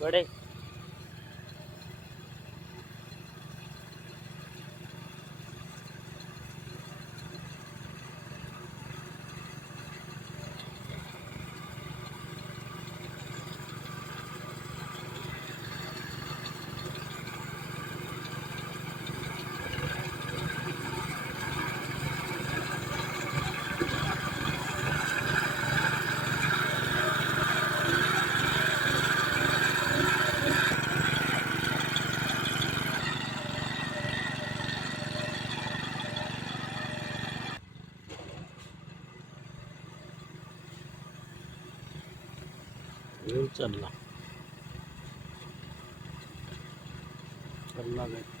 बड़े चलना चलना नहीं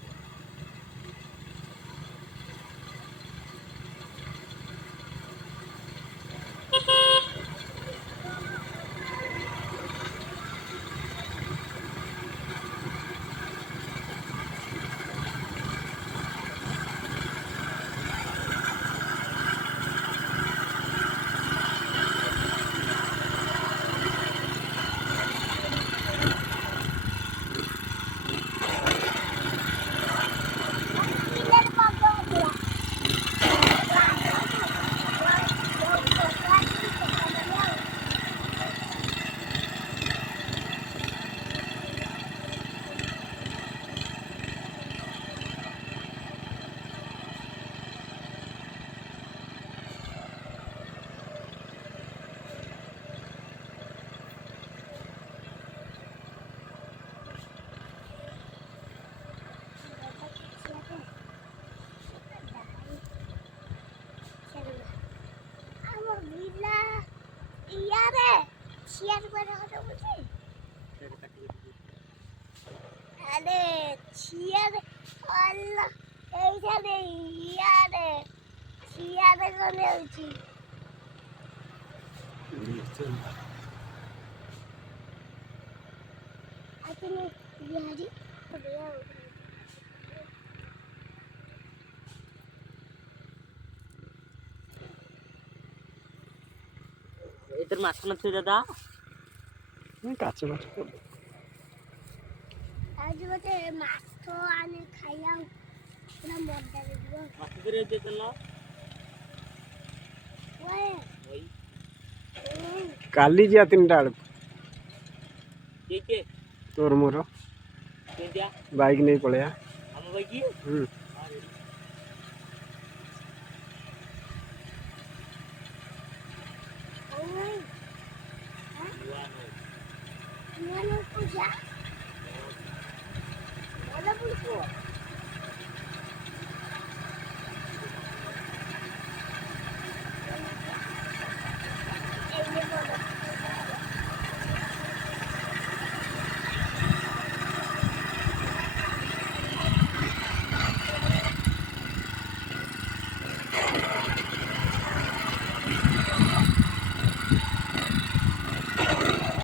इधर माछ नथी दादा काच माछ आज मते माछ तो आने खाइया पूरा मोटा दे दियो माछ दे दे चलो ओए काली जिया 3टा के तोर मोर के दिया बाइक नहीं पड़या हम बाइक की Ano po siya? Wala po po.